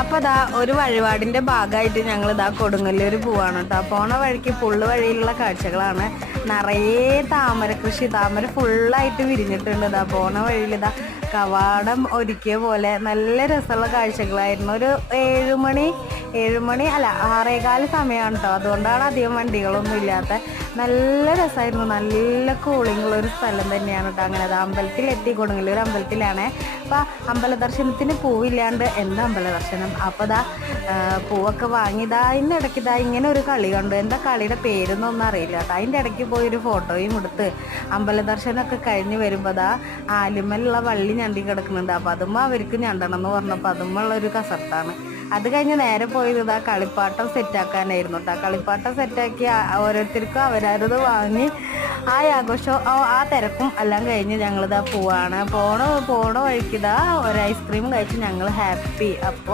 അപ്പോൾ ഇതാ ഒരു വഴിപാടിൻ്റെ ഭാഗമായിട്ട് ഞങ്ങൾ ഇതാ കൊടുങ്ങല്ലൂർ പോവാണ് കേട്ടോ. പോണ വഴിക്ക് ഫുള്ള് വഴിയിലുള്ള കാഴ്ചകളാണ്. നിറയെ താമര കൃഷി, താമര ഫുള്ളായിട്ട് വിരിഞ്ഞിട്ടുണ്ട്. ഇതാ പോണ വഴിയിൽ ഇതാ കവാടം ഒരുക്കിയ പോലെ നല്ല രസമുള്ള കാഴ്ചകളായിരുന്നു. ഒരു 7 മണി അല്ല 6:15 സമയമാണ് കേട്ടോ. അതുകൊണ്ടാണ് അധികം വണ്ടികളൊന്നും ഇല്ലാത്ത. നല്ല രസമായിരുന്നു, നല്ല കൂളിങ്ങുള്ള ഒരു സ്ഥലം തന്നെയാണ് കേട്ടോ. അങ്ങനെ അത് അമ്പലത്തിലെത്തി, കൊടുങ്ങല്ലൂർ അമ്പലത്തിലാണ്. അപ്പോൾ അമ്പല ദർശനത്തിന് പൂവില്ലാണ്ട് എന്താ അമ്പല ദർശനം. അപ്പോൾ ഇതാ പൂവൊക്കെ വാങ്ങി ഇതിൻ്റെ ഇടയ്ക്ക് ഇങ്ങനെ ഒരു കളി കണ്ടു. എന്താ കളിയുടെ പേരൊന്നും അറിയില്ല കേട്ടോ. അതിൻ്റെ ഇടയ്ക്ക് പോയി ഒരു ഫോട്ടോയും എടുത്ത് അമ്പല ദർശനമൊക്കെ കഴിഞ്ഞ് വരുമ്പോൾ ആലുമലുള്ള വള്ളി ഞണ്ടി കിടക്കുന്നുണ്ട്. അപ്പോൾ അതുമ്പോൾ അവർക്ക് ഞണ്ടണം എന്ന് പറഞ്ഞപ്പോൾ അതുമുള്ളൊരു കസർത്താണ്. അത് കഴിഞ്ഞ് നേരെ പോയത് കളിപ്പാട്ടം സെറ്റാക്കാനായിരുന്നു കേട്ടോ. കളിപ്പാട്ടം സെറ്റാക്കി ഓരോരുത്തർക്കും അവരത് വാങ്ങി ആ ആഘോഷം ആ തിരക്കും എല്ലാം കഴിഞ്ഞ് ഞങ്ങളിതാ പോവാണ്. പോണ വഴിക്കിതാ ഒരു ഐസ്ക്രീം കഴിച്ച് ഞങ്ങൾ ഹാപ്പി. അപ്പോൾ